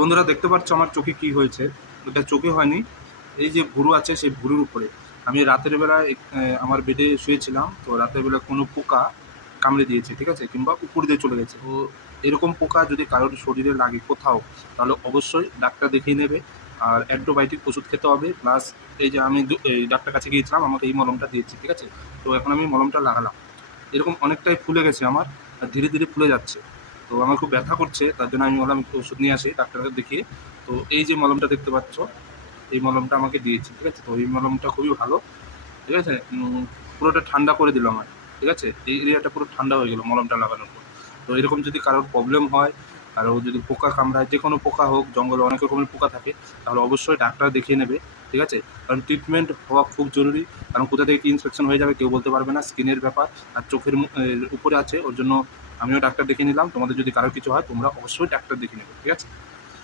বন্ধুরা দেখতে পাচ্ছ আমার চোখে কি হয়েছে। এটা চোখে হয়নি, এই যে ভুরু আছে সেই ভুরুর উপরে। আমি রাতের বেলায় আমার বেডে শুয়েছিলাম, তো রাতের বেলা কোনো পোকা কামড়ে দিয়েছে, ঠিক আছে, কিংবা উপর দিয়ে চলে গেছে। তো এরকম পোকা যদি কারোর শরীরে লাগে কোথাও, তাহলে অবশ্যই ডাক্তার দেখিয়ে নেবে। আর অ্যান্টিবায়োটিক ওষুধ খেতে হবে, প্লাস এই যে আমি এই ডাক্তার কাছে গিয়েছিলাম, আমাকে এই মলমটা দিয়েছে, ঠিক আছে। তো এখন আমি মলমটা লাগালাম, এরকম অনেকটাই ফুলে গেছে আমার, আর ধীরে ধীরে ফুলে যাচ্ছে। তো আমার খুব ব্যথা করছে, তার জন্য আমি বললাম একটু ওষুধ নিয়ে আসি ডাক্তারকে দেখিয়ে। তো এই যে মলমটা দেখতে পাচ্ছ, এই মলমটা আমাকে দিয়েছে, ঠিক আছে। তো এই মলমটা খুবই ভালো, ঠিক আছে। পুরোটা ঠান্ডা করে দিল আমার, ঠিক আছে। এই এরিয়াটা পুরো ঠান্ডা হয়ে গেল মলমটা লাগানোর পর। তো এরকম যদি কারোর প্রবলেম হয়, কারো যদি পোকা কামড়ায়, যে কোনো পোকা হোক, জঙ্গলে অনেক রকমের পোকা থাকে, তাহলে অবশ্যই ডাক্তার দেখিয়ে নেবে, ঠিক আছে। কারণ ট্রিটমেন্ট হওয়া খুব জরুরি, কারণ কোথা থেকে কী ইনফেকশন হয়ে যাবে কেউ বলতে পারবে না। স্কিনের ব্যাপার, আর চোখের উপরে আছে, ওর জন্য আমিও ডাক্তার দেখিয়ে নিলাম। তোমাদের যদি কারোর কিছু হয় তোমরা অবশ্যই ডাক্তার দেখিয়ে নেবে, ঠিক আছে।